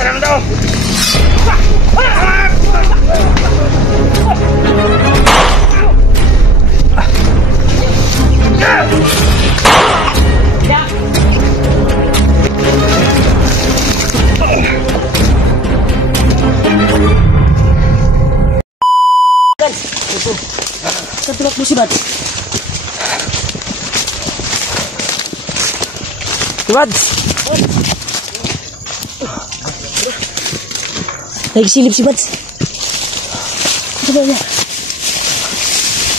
Sarang daw! Sa tulak mo si Bad. Bad! Nagsilip si Bad. Ito ba niya?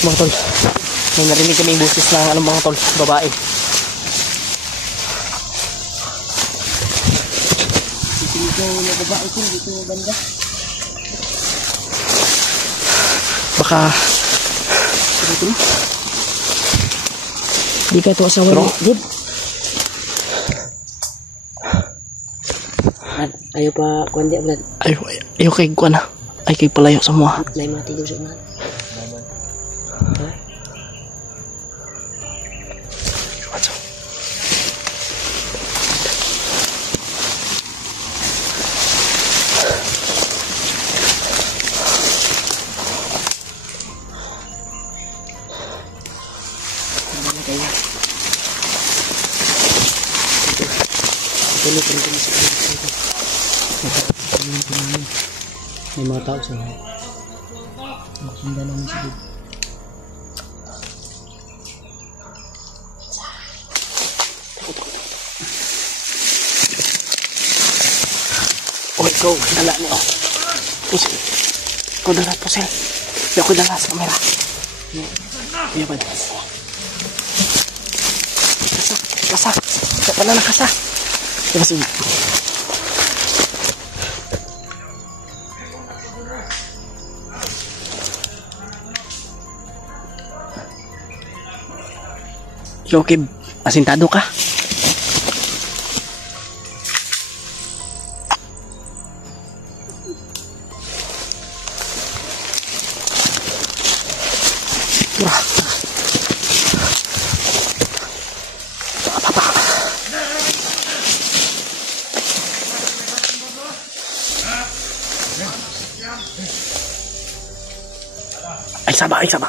Mga tol, may narinig kami yung boses ng anong mga tol, babae. Dito na babae ko, dito na banda. Baka Dito na. Di ka ito asawa ni Dib. Ayaw pa kundi ablan. ayaw kay kuan na. Ay kay palayo sa mga. Lay mati daw sa unahan. May mga tao sa mga. Makinda namin si Dib. Oh, ikaw, dala niyo. Pusil. Ikaw dala, pusil. Ikaw ko dala sa kamera. Iya ba? Kasa. Kasa na kasa. Kasi Yokib, asintado ka? Ay, saba, ay, saba.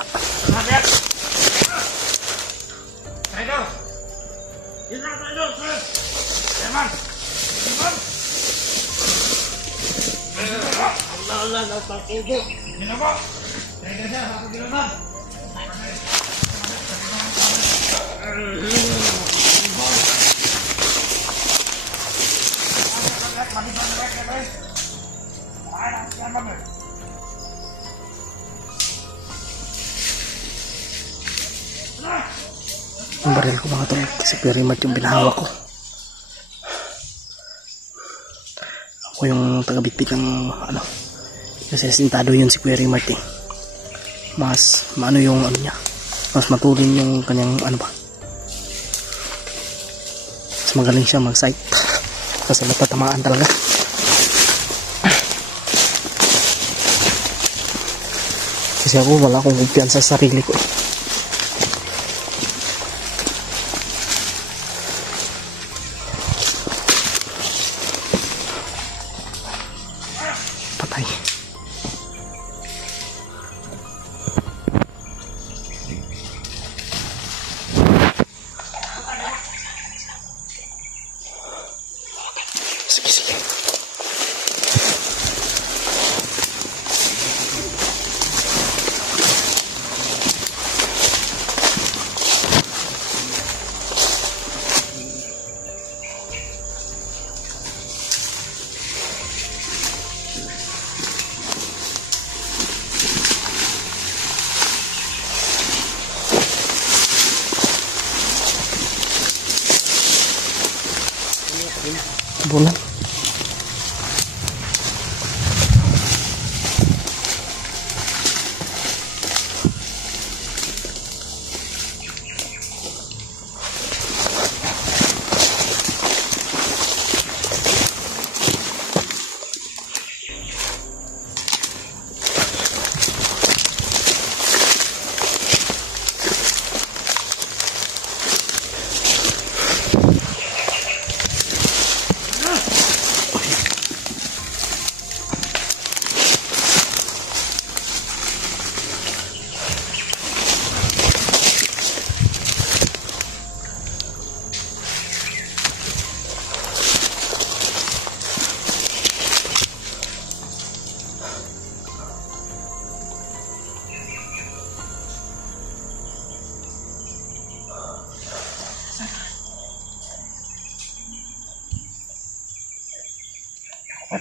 Ang baril ko mga tol, kasi very much yung binahawak ko. Ako yung taga-bitbit ng ano, kasi sintado yun si Query Martin. Mas maano yung ano niya, mas matulin yung kanyang ano ba, mas magaling siya mag-sight kasi matatamaan talaga. Kasi ako wala akong kumpiyansa sa sarili ko. Patay. Sige, sige. Bulan. Pa.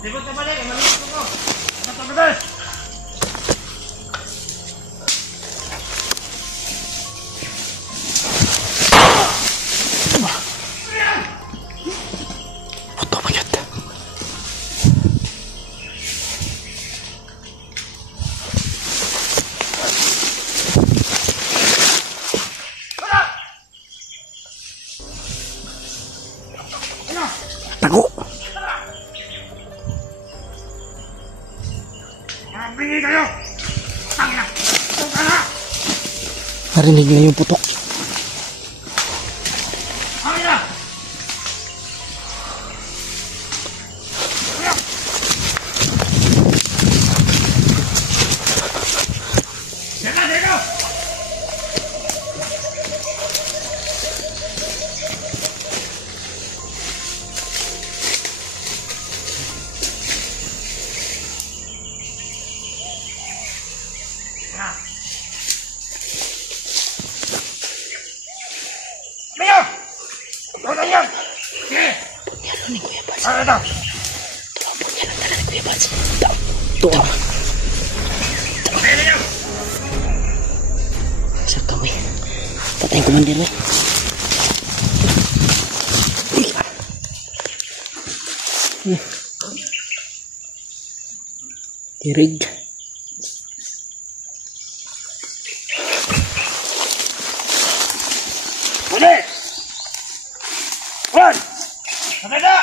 Ikot na balik, maliit ko. Ikot na balik. Foto paket. Tago. Bingi kayo! Tangina! Tangina! Narinig na yung putok. Tangina! Deka! Leo! Ano yan? Sige! Yan ni Kuya Bats. Ano ito? Tulong po niya lang tala ni Kuya Bats. Tuwa. Okay, Leo! Sa kamay. Patayin komandir mo. Tirig. Huli! Juan! Maganda!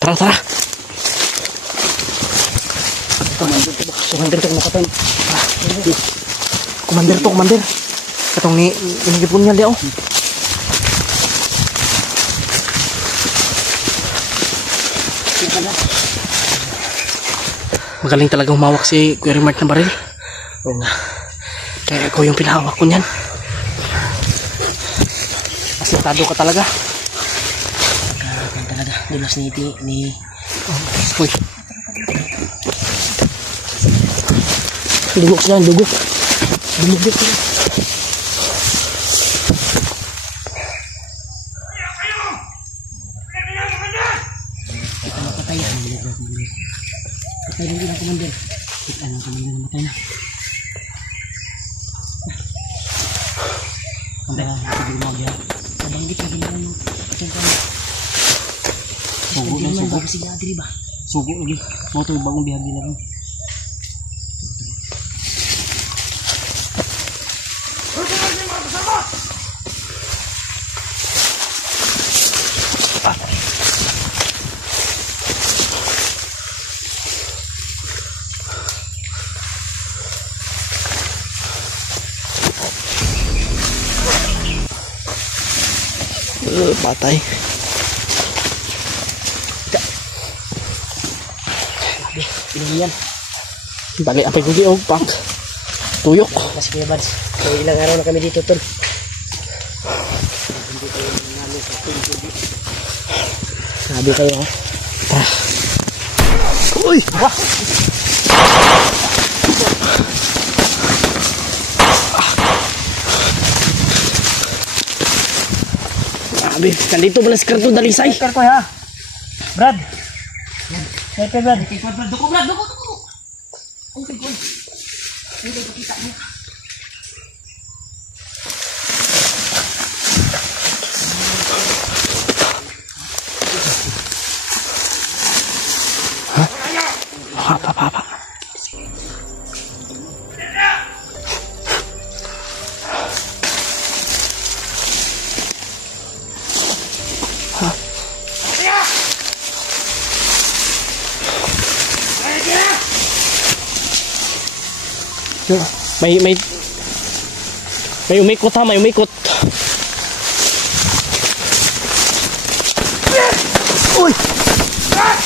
Tara. Komandir to nakatan. Komandir. Katong ni inigipon niya liao. Magaling talaga humawak si Kuya Rimart ng baril. Oo nga. Kaya ikaw yung pinahawak ko niyan. Asitado ka talaga. Talaga. Dulas ni... Uy. Dugok lang. Dugok lang. Kita napatay yan. Patay rin din ang komandir. Kita ng komandir namatay na. Kamera, hindi mo magyan. Nabanggit na ginawa yung patay kami. Sugo lagi. Motor bagong bihagi na rin. Patay. Ini yan. Bagay apay ko giog pak. Tuyok. Mas Kuya Bats. Kaya ilang araw na kami dito tol. Sabi kayo ha. Tara. Uy! Wah! Sabi, nandito pala si Karto Dalisay. Karto ha. Brad. Siyempre Brad. Duko Brad, duko. Okay, boy. Hindi ko kita mo. Ha? Apa. May umikot ha, may umikot. Uy! Par!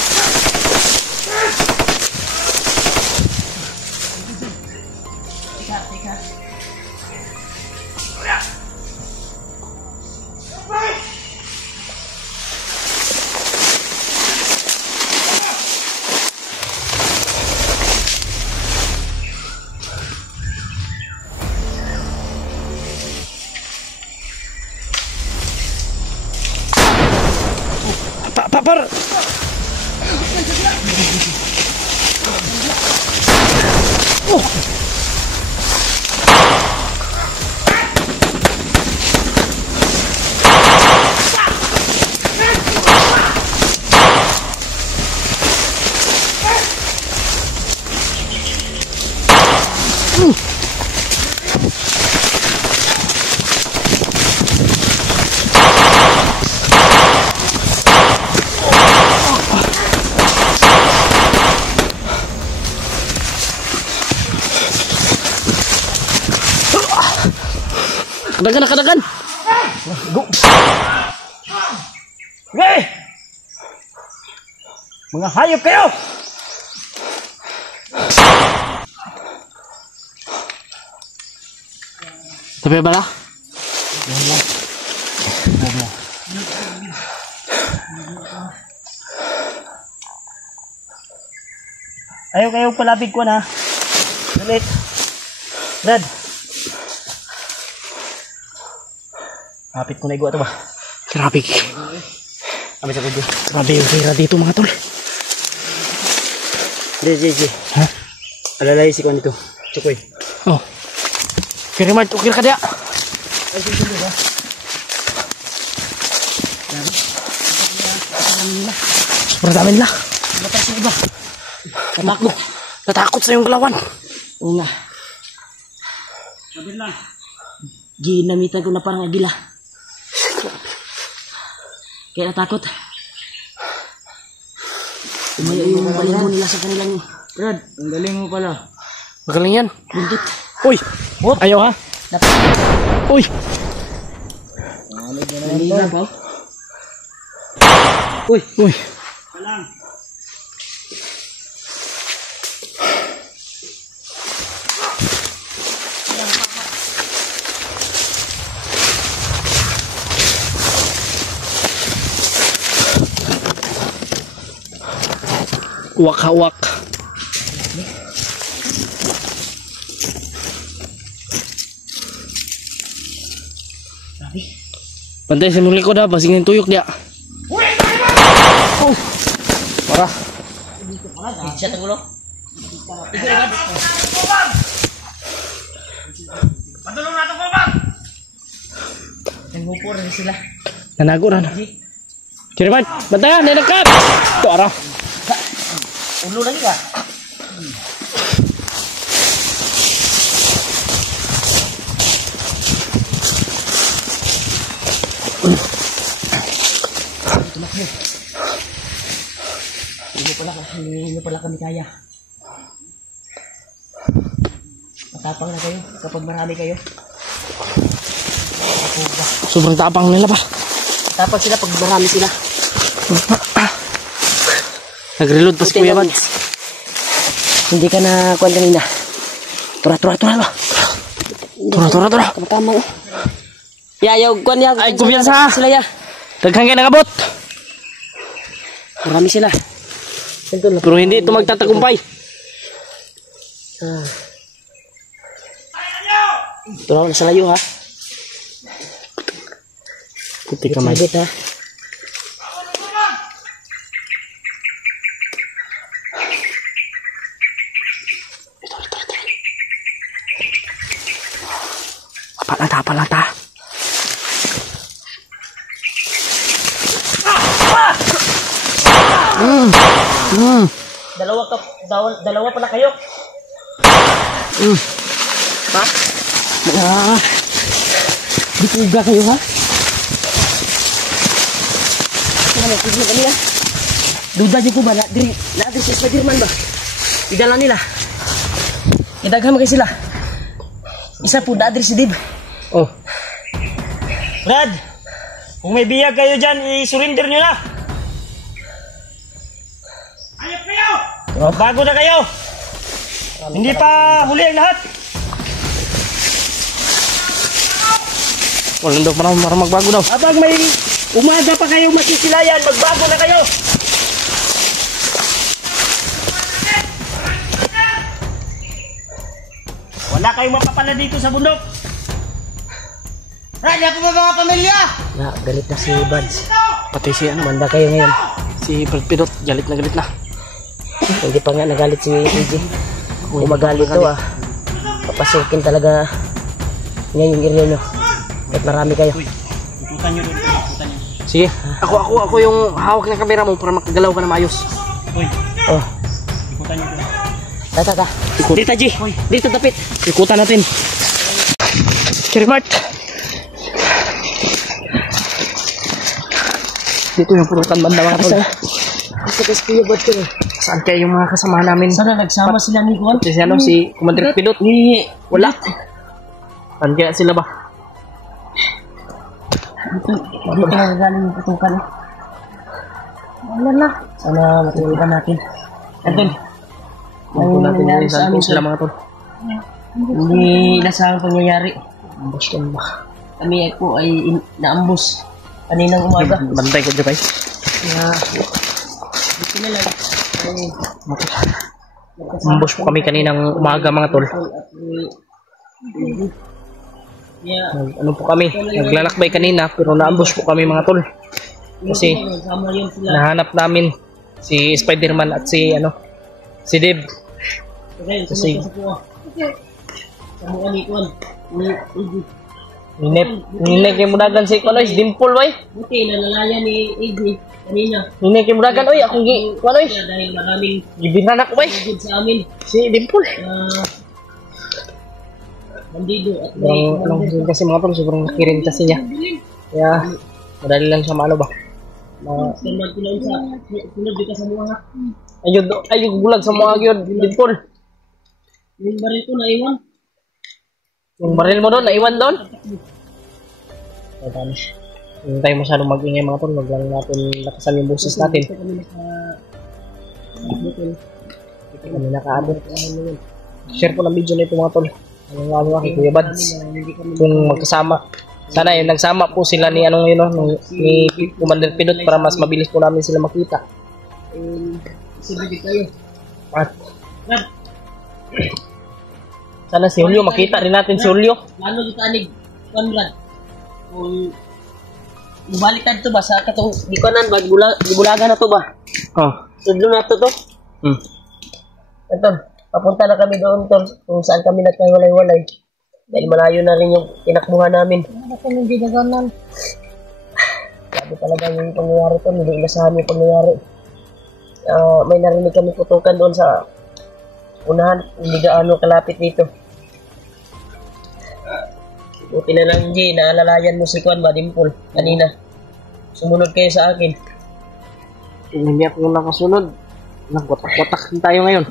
Kadagan! Go! Okay! Mga hayop kayo! Tapi bala? Ayaw kayo palapig ko na. Dalit. Dad. Kapit ko na igwa ito ba? Grabe. Abis ako dito. Grabe yung pera dito mga tol. Hindi. Ha? Alalay si Kwan ito. Chukoy. Oh. Kira Mart, ukir ka dia. Ay, sige ba? Sobrang dami nila. Batas yung iba. Natakot sa yung kalawan. Oo nga. Sabi lang. Ginamitan ko na parang agila. Kaya natakot. Tumayo yung balibo nila sa kanilang... Brad, ang galing mo pala. Magaling yan. Buntot. Uy! Ayaw ha? Uy! Nalila ba? Uy! Palang. Wak-hawak. Pantay sa muli ko dah, pasingin tuyok dia. Oh, parah. Siya tagulo. Patulong natin ko bang? Nangupor rin sila. Nanago na. Kiriman, bantayan, nenekap. Ito arah. Ulo lagi ka. Hindi nyo pala kami kaya. Matapang na kayo kapag marami kayo. Sobrang tapang nila pa. Matapang sila pag marami sila. Nag-reload pa si Kuya Mads. Hindi ka na kuwan kanina. Tura ba? Tura. Tama. Yaw kuwan ya. Ay, kumpiyansa. Sila ya. Daghang kayo nakabot. Marami sila. Pero hindi ito magtatagumpay. Tura na sa layo ha. Kuti kamay. Sabit ha. Palata. Dalawa pala kayo. Ha? Dikuga kayo ha? Ano, tignan kami ha? Duda dyan ko ba? Na-address si Spiderman ba? Idala nila. Idaghan mo kayo sila. Isa po na address si Dib. Oh. Brad, kung may biyag kayo dyan, i-surrender nyo na. Ayop kayo! Bago na kayo. Hindi pa huli ang lahat. Walang daw para magbago daw. Habang may umaga pa kayo masisilayan, magbago na kayo. Wala kayong mapapala dito sa bundok. Brad, ako ba mga pamilya? Na, galit na si Buds. Pati si ano, Manda kayo ngayon. si Brad Pidot, galit na. Hindi pa nga nagalit si EJ. Kung magalit to papasukin talaga ngayong area nyo. At marami kayo. Ikutan nyo doon. Ikutan nyo. Sige, ako yung hawak ng kamera mo para makagalaw ka na maayos. Uy, Oh, ikutan nyo doon. tata. Dito, G. Dito, dapit. Ikutan natin. Cherry Mart. Dito yung purutan banda mga tol. Asa ka si Kuya Buds ko eh. Saan kaya yung mga kasama namin? Sana nagsama sila ni Juan? Si ano, si Commander Pidot. Wala. Saan kaya sila ba? Dito na nagaling yung putukan. Wala na. Sana matulungan natin. Andun. Kung natin yung saan sila mga tol. Hindi nasahang pangyayari. Ambos yan ba? Kami po ay naambus kaninang umaga. Bantay ko dyan guys. Kaya dito na lang. Ambos po kami kaninang umaga mga tol. Yeah. Ano po kami? Naglalakbay kanina pero naambos po kami mga tol. Kasi Sama yun sila. nahanap namin si Spider-Man at si si Dib. Kasi Sama ni Juan. Ninay kay mudagan si Kuanoy, Dimple way. Buti nalalaya ni EJ kanina. Ninay kay mudagan oy, akong Kuanoy. Dahil maraming Gibinan ako bay. good sa amin. Si Dimple. Bandido at Anong kasi mga tol, sobrang nakirin kasi niya. Kaya madali lang siya maano ba. Stand sila sa sunod dito sa mga Ayun bulag sa mga gyud, Dimple. yung baril ko na iwan. Yung baril mo doon, naiwan doon. Hindi tayo masyadong mag-ingay mga tol, wag lang natin lakasan yung boses natin. Hindi kami nakaabot. Share po ng video na ito mga tol. Ano kay Kuya Buds. Kung magkasama. Sana yun, nagsama po sila ni ni Commander Pidot para mas mabilis po namin sila makita. Sige kayo. At sana si Julio, makita rin natin si Julio. Lalo dito anig Conrad. Kung baliktad to ba sa katong di ko nan gibulagan na to ba? Oh. Sudlo na to. Ito, papunta na kami doon tol kung saan kami nagkawalay-walay. Dahil malayo na rin yung tinakbuhan namin. Ano kami ginaganan? Sabi talaga yung pangyayari to, hindi inasahan yung pangyayari. May narinig kami putukan doon sa unahan, hindi gaano kalapit dito. Buti na lang, G, naalalayan mo si Kwan ba, Dimple, kanina. Sumunod kayo sa akin. Hindi ako nakasunod. Nagwatak-watak din tayo ngayon.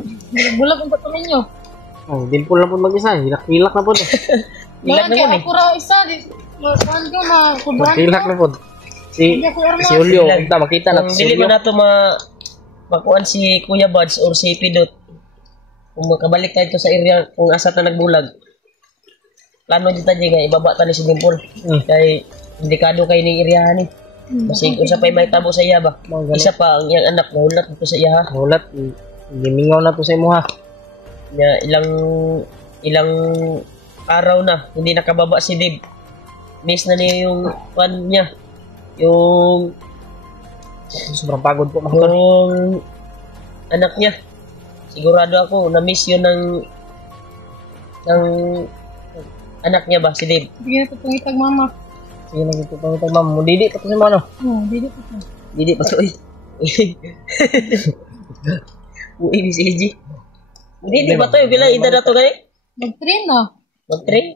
Bulag ang bato ninyo. Oh, Dimple na po mag-isa. Hilak-hilak na po. Hilak na yun eh. Ako raw isa. Saan ko na kubuhan Hilak na po. Si Julio, makita na Kung si dili Julio. mo na ito makuan si Kuya Buds or si Pidot, kung makabalik tayo sa area kung asa na nagbulag, plano dito tayo nga ibaba tayo si Dimple. Kaya delikado kayo ng area ni. Masig kung sa pa'y may tabo sa iya ba. Isa pa ang iyang anak nahulat dito sa iya ha. Hulat. Gimingaw na to sa imo ha. Ilang araw na hindi nakababa si Dib. Miss na niya yung pan niya. Yung Sobrang pagod po mga tol. yung anak niya. Sigurado ako na-miss yun ng anak niya ba si Dib. Hindi na tutungitag mama. Sige na dito pang ma'am. Mudidi pa to si mo ano. Dili pa to. Didi pa to eh. Uy, si EJ. Didi ba to? Bila edad na to gani? Mag-train na. Mag-train?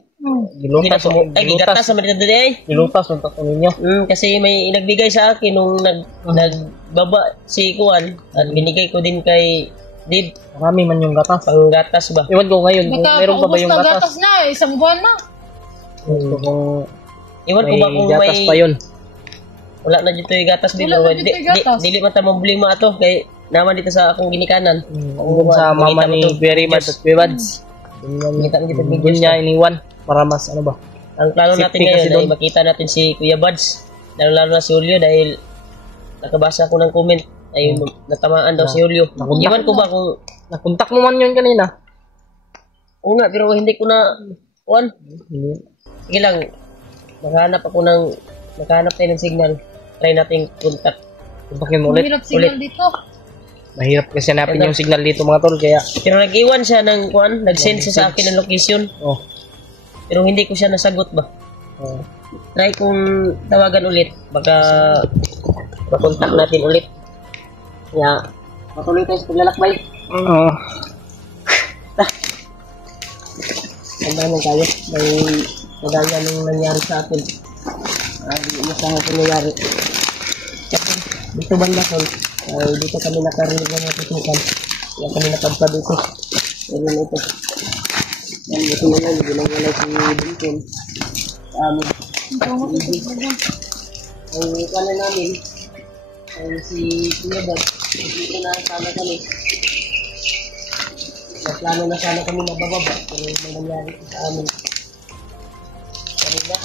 Gilutas mo. Ay, gigatas sa mga dito ay. Gilutas ang tato ninyo. Kasi may nagbigay sa akin nung nagbaba si Kuan at binigay ko din kay Did, Marami man yung gatas. pang gatas ba? Iwan ko ngayon kung meron pa ba Nakakaubos yung na gatas. gatas na, isang buwan na. Gusto kung Iwan ko ba kung gatas may... pa yun. Wala na dito yung gatas dito. Wala na dito yung gatas. Dili man ta problema ato kay naman dito sa akong ginikanan. Doon sa mama ni Kuya Rimad at Kuya Bads. Kita kita Doon niya iniwan para mas ano ba. Ang plano natin Safety kasi ngayon ay doon. makita natin si Kuya Buds. Lalo na si Julio dahil nakabasa ako ng comment ay natamaan daw si Julio. Iwan ko ba kung Nakontak mo man yun kanina. oo nga pero hindi ko na kuan. Sige lang. Nakahanap tayo ng signal. Try nating contact. Kontakin mo ulit. Mahirap signal dito. Mahirap kasi hanapin yung signal dito mga tol. Kaya, Pero nag-iwan siya ng kuan, nag-send siya sa akin ng location. oh. Pero hindi ko siya nasagot ba. oh. Try kong tawagan ulit. Baka makontak natin ulit. Kaya, patuloy tayo sa paglalakbay. Oo. Tandaan lang tayo. May kagaya nung nangyari sa atin. Hindi mo sa akin nangyari. Kasi dito banda ko, dito kami nakarinig ng mga tutukan. Kaya kami napadpa dito. Pero na ito. Yan, ito na yan. Ginawala si Binton. Sa amin. Ang kanan namin, ay si Kuya Bad. Dito na sana kami. Plano na sana kami mabababa. Pero may nangyari sa amin. Kanina.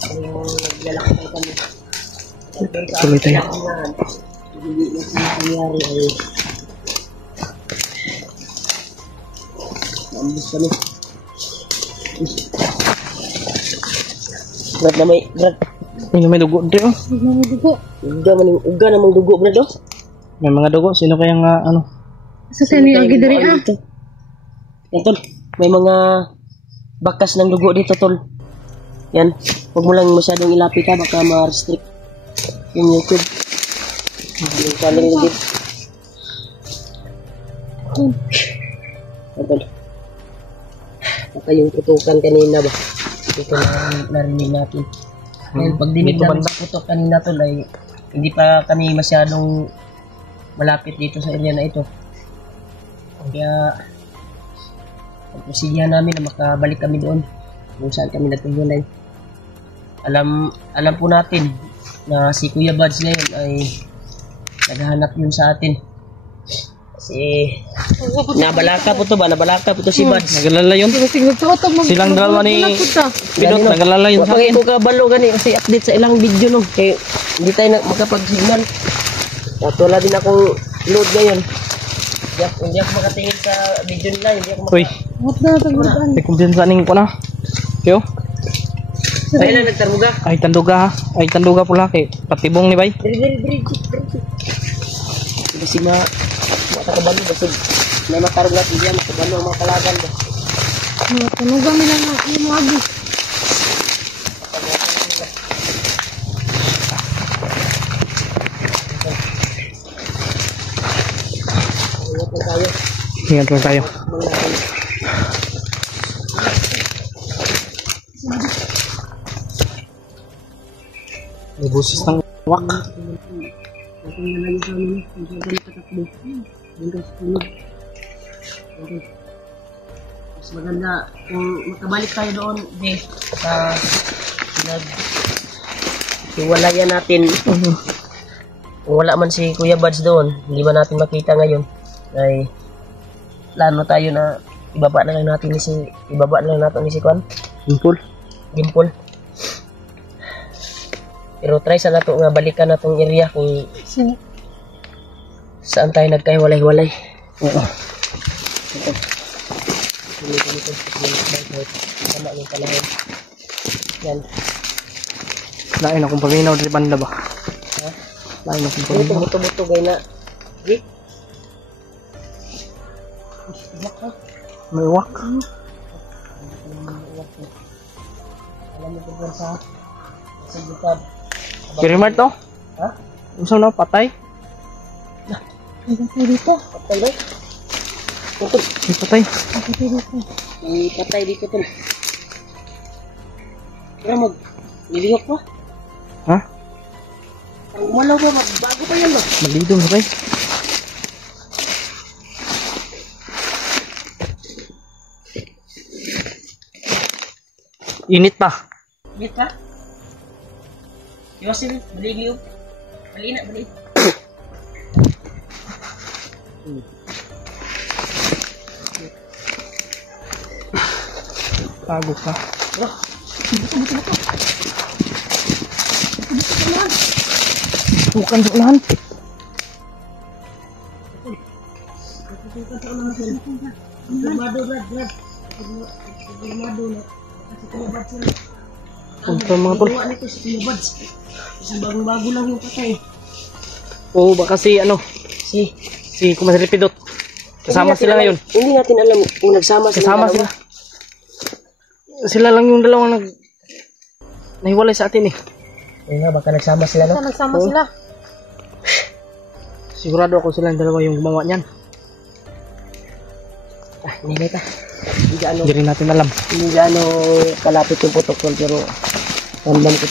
Kami naglalakbay kami. Tuloy tayo. Hindi na siya nangyari ay ambus kami. Brad na may, Brad. May dugo dito. Oh. Dugo. Uga namang dugo, Brad, oh. May mga dugo. Sino kaya nga ano? Sa sini ang gidari ah. Yan, tol. May mga bakas ng dugo dito, tol. Yan. Huwag mo lang masyadong ilapit ha. Baka ma-restrict yung YouTube. Yung channel nyo dito. Yan, tol. Baka yung putukan kanina ba? Ito na narinig natin. Ngayon, pag dinig Dito namin sa putok kanina, tol, ay hindi pa kami masyadong malapit dito sa area na ito. Kaya pagpusigihan namin na makabalik kami doon kung saan kami nagtungulay. Alam po natin na si Kuya Buds ngayon ay naghahanap yun sa atin. Kasi nabalaka po to ba? Nabalaka po to si Buds. Nagalala yun. Silang dalawa ni Pinot. Nagalala yun sa Mapagay akin. ko kabalo gani kasi update sa ilang video no. Kaya hindi tayo makapag-signal. At wala din akong load ngayon. Hindi ako makatingin sa video nila. Hindi ako Uy. May kumpiyansa ning ko na. Kyo? Ay na nagtarbuga. Ay tanduga ha. Ay tanduga pula kay patibong ni bay. Diri. Kasi matakabalo. Kasi may matarog na siya. Makabalo ang mga kalaban. Tunugan nila ng mga agi. Ingat na tayo. Ingat lang tayo. May busis ng wak. Ito na lang sa amin. Hindi ka patakbo. Hanggang sa tulog. Okay. Mas maganda kung makabalik tayo doon. Okay. Sa hiwalayan natin. Kung wala man si Kuya Buds doon, hindi ba natin makita ngayon? Ay plano tayo na ibaba na lang natin ni si Kwan. Dimple. Pero try sa nato nga balikan na tong area kung saan tayo nagkahiwalay-hiwalay. Oo. Tama yung kalahon. Yan. Lain akong paminaw di banda ba? Ha? Lain akong Ito paminaw. buto-buto gay na. Di? May wak. Alam mo kung sa bukad. Kirimar to? Ha? Gusto na patay? Patay ba? Ito. May patay. May patay dito to. Pero nilihok pa. Ha? Ang umalaw pa, bago pa yan ba? Malidong patay. Init pa. Init ka? Iwasin, bali yun. Bali na, bali. Bago pa. Bukan ulan. Untuk mga tol. Bagong-bago lang yung patay. Oo, baka si ano, si Kumas Ripidot. Kasama sila ngayon. Hindi natin alam kung nagsama sila. Kasama sila. Sila lang yung dalawang nahiwalay sa atin eh. Ayun nga, baka nagsama sila, no? Nagsama sila. Sigurado ako silang dalawa yung gumawa niyan. Hindi ta. Hindi rin natin alam. Hindi gaano kalapit yung putok tol, pero ramdam ko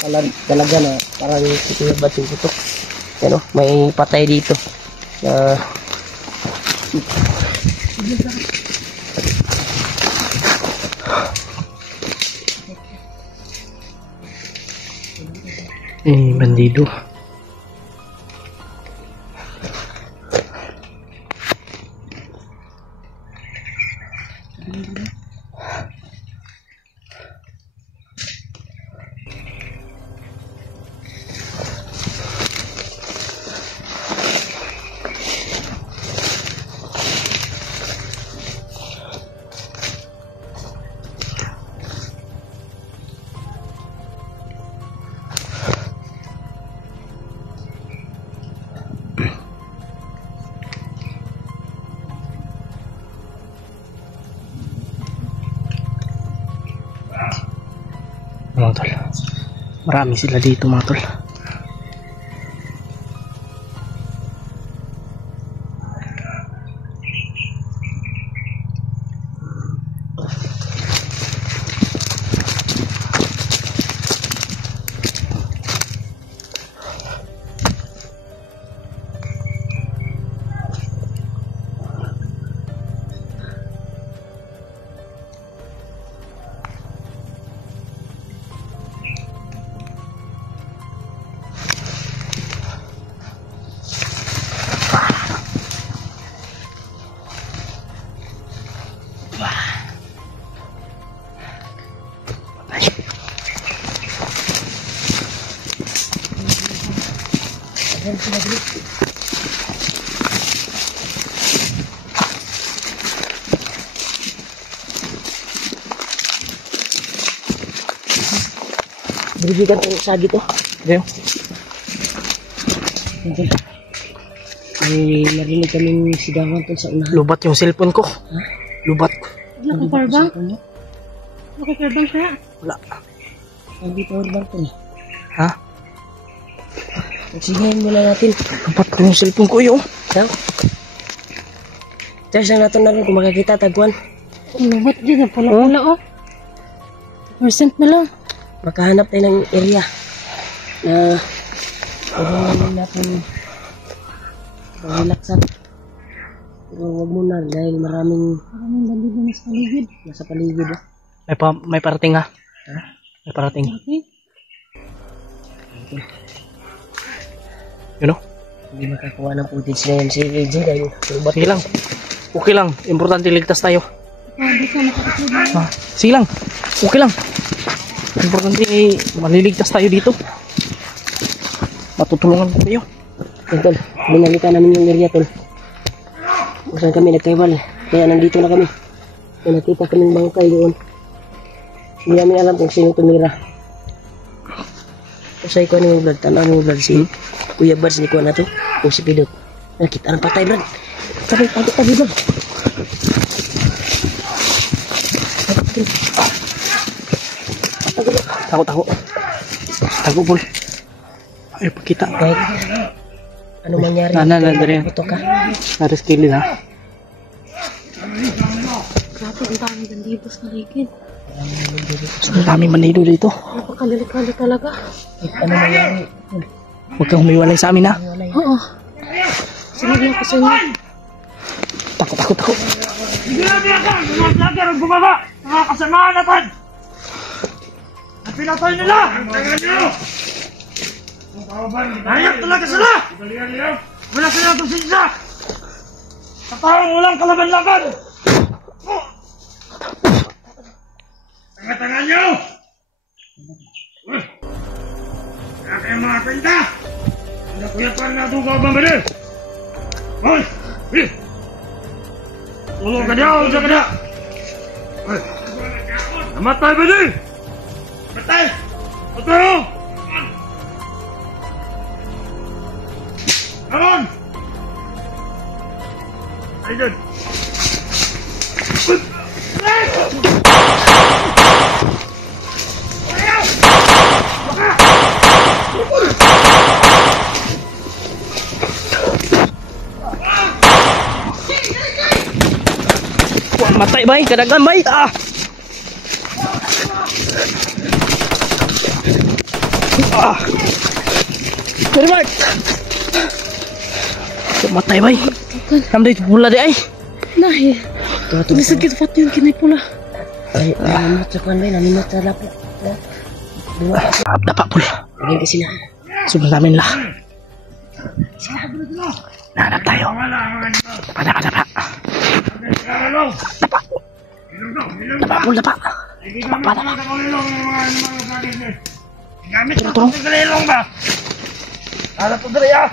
talaga na parang sisibat yung putok. Ano, may patay dito. Bandido. Mga tol, marami sila dito mga tol. Berikan ko sa dito. Ayo. May narinig kaming sigawan tol sa unahan. Lubat yung cellphone ko. Lubat. Wala ka powerbank? Wala ka powerbank kaya? Wala. Hindi powerbank tol. Ha? Sigahin muna natin. Lubat yung cellphone ko yun. Saan? Charge lang natin na rin kung makakita taguan. Lubat dyan, pula-pula oh. Percent na lang. Makahanap tayo ng area na pwede natin relaxan. Pero huwag muna dahil maraming bandido na sa paligid. nasa paligid. May parating ha? May parating. Okay. Yun o? Hindi makakuha ng footage na yan si AJ dahil subat. Sige lang. Okay lang. Importante ligtas tayo. Hindi ka makakapag. Sige lang. Okay lang. Importante maliligtas tayo dito. Matutulungan ko tayo. Yan tol, binalikan namin yung area tol. Kung saan kami nagkaiwal. Kaya nandito na kami. Kaya nakita kaming bangkay doon. Hindi namin alam kung sino tumira. Usay ko ano yung vlog, tanaan yung vlog si Kuya Bads ni Kuya na to. O si Pidot. Nakita ng patay Brad. Tabi Brad. Tako. Tako pul. Ay pakita. Kahit ano mangyari. Dari. Ito ka. Harus kilid ha. Grabe, ang daming bandido sa paligid. Ang daming bandido dito. Napakadelikado talaga. Kahit ano mangyari. Huwag kang humiwalay sa amin ha. Oo. Sinag lang ko sa inyo. Tako. Hindi ka! Mga vlogger ang bumaba! Mga kasamaan natin! pinatay nila! Tagal nyo! Hayop talaga sila! Wala sila dosisya! Sa taong walang kalaban-laban! Tanga-tanga nyo! Kaya kayo mga kwenta! Hindi kuya pa na ito ka bambali! Hoy! Tulong ka niya! Tulong ka niya! Namatay ba di? Namatay! Patay o! Karon! Ayun! Wah, matay bay, kadagan bay. Ah. Ah. Terima. Matay bay. Kamday pula di ay. Nah, ya. Ini sakit pati yung kinay pula. Ay, nanimot sa kwan, bay. Nanimot sa lapo. Dua. Dapat pula. Lagyan ka sila. Sobrang dami nila. Nahanap tayo. Dapat. Dapat pula, Pak. Dapat. Gamit mo itong kalilong ba? Ano ito dali ah?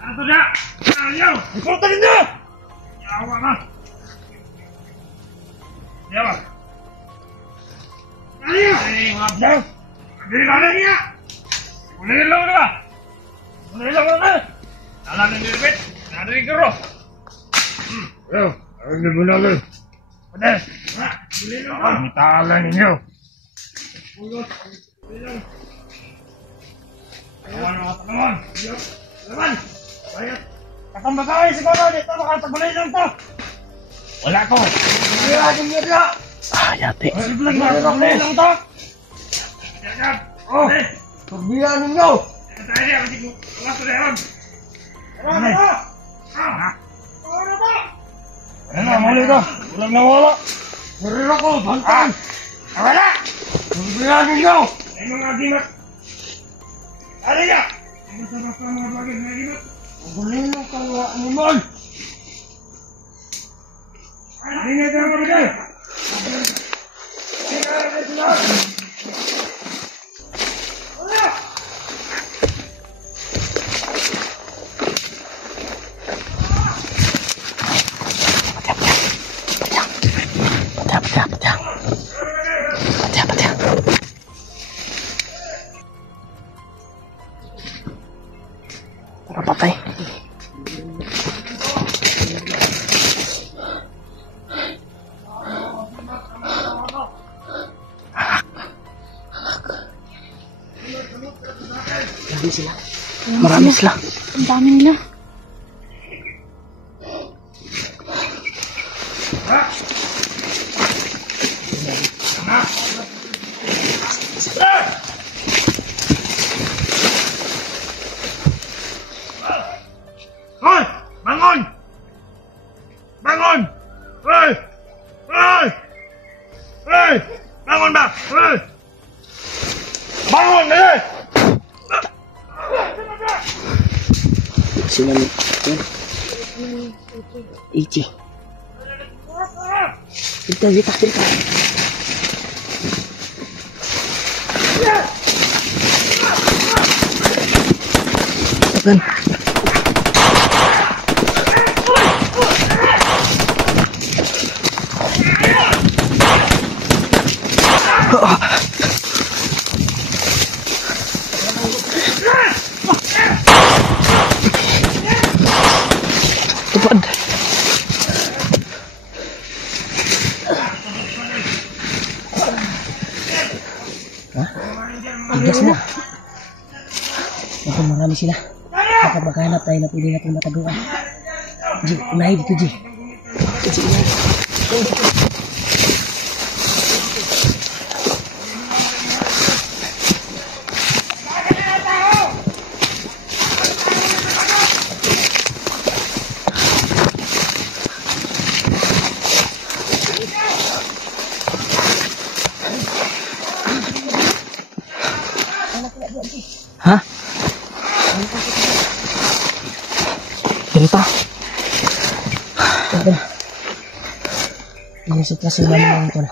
Ano ito na? Ayaw! Ipulta ninyo! Yawa ka! Yawa! Ayaw! Ay, mga abdaw! Hindi ka na niya! Ulilong na ba? Ulilong na ba? Alam ng nilipit! Narinig ka ro! Ayaw! Ayaw na muna ka! Pwede! Ulilong na! Mitala ninyo! Ulilong! Taman! Taman! Katambagay siguro dito, makatabalay lang to! Wala ko! Hindi nyo diya! Ah, yate. Makatabalay lang to! Oh! Pagbihan ninyo! Tayo niya, kasi wala ko na ano na to? Ano na to? Ano na, muli to! Walang nawala! Marira ko, bantang! Nawala! Pagbihan ninyo! Ay mga dimat! Ano niya? Ano sa basta mga bagay na dimat? Pagulin mo kang animal! Ano niya ito mga bagay? Hindi ka na sila! Patay. Marami sila. Marami sila. Ang dami nila. Hoy! Bangon! Bangon! Hoy! Hoy! Hoy! Bangon ba? Hoy! Bangon eh! Sila ni... Ichi. Kita. Akan. Tupad. Igas na. Ako marami sila. Kapag maghanap tayo na pwede natin mataguan. Ji, unahin dito, Ji. Ji, unahin. Pinta. Tol. Yung sitwasyon namin tol.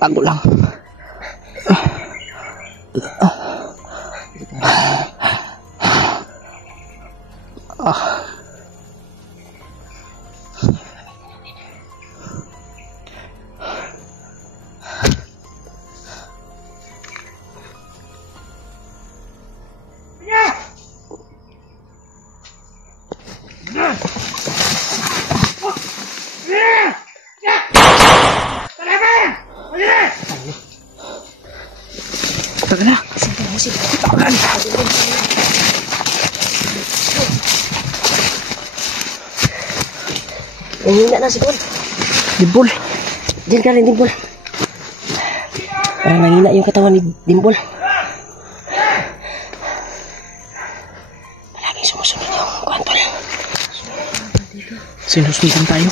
Tago lang. Taga na. Tagan. Hihina na si Tol. Dimpol. Diyan ka rin, Dimpol. Parang nanghina yung katawan ni Dimpol. Palaging sumusunod yung kwantol. Sinusundan tayo.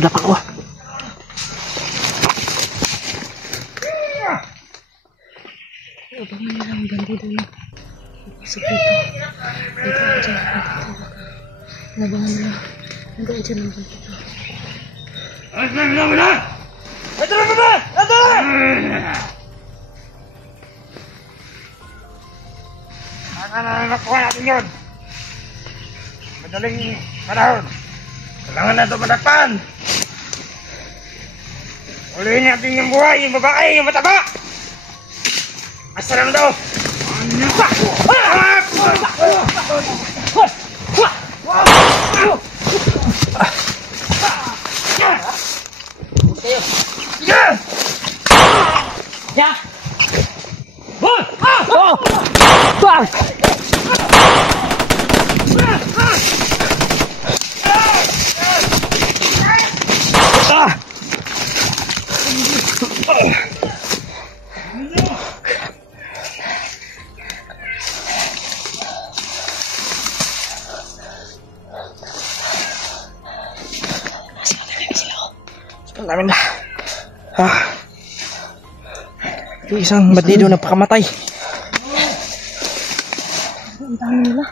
Dapak ko. Abangan nila ang bandido na. Sekreto. Dito ako dyan. Nabangan nila. Nandaan dyan ang bandido. Nakuha natin yun. Madaling panahon. Kailangan na ito madakpan. Ulihin natin yung buhay, yung babae, yung mataba. Asa lang daw. Namin na. Yung isang bandido na pakamatay. Ang dami nila.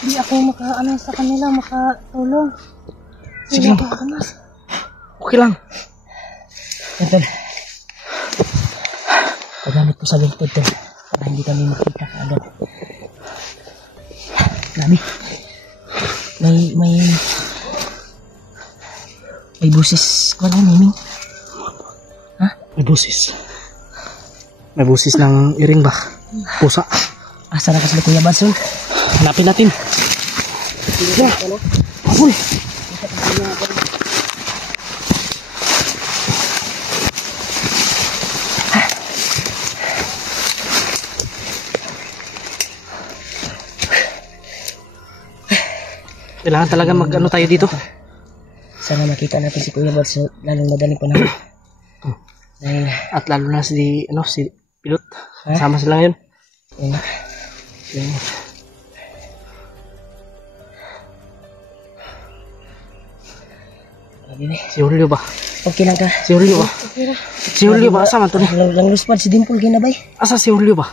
Hindi ako makaano sa kanila, makatulong. Sige lang. Okay lang. Tol. Pagamit ko sa lingkod, Tol. Para hindi kami makita kaagad. Dami. May busis ko lang, Miming. Ha? May busis. May busis ng iring ba? Pusa. Asa na kasi Kuya Badson? Hanapin natin. Abul. Kailangan talaga mag-ano tayo dito. Sana makita natin si Kuya Badson lalong madaling panahon. Dahil, At lalo na si Pilot. Sama sila ngayon. yun. Si Julio ba? Okay lang ka. Si Julio ba? Si Julio ba? Asa man to ni? Lang luspad si Dimple ginabay. Asa si Julio ba?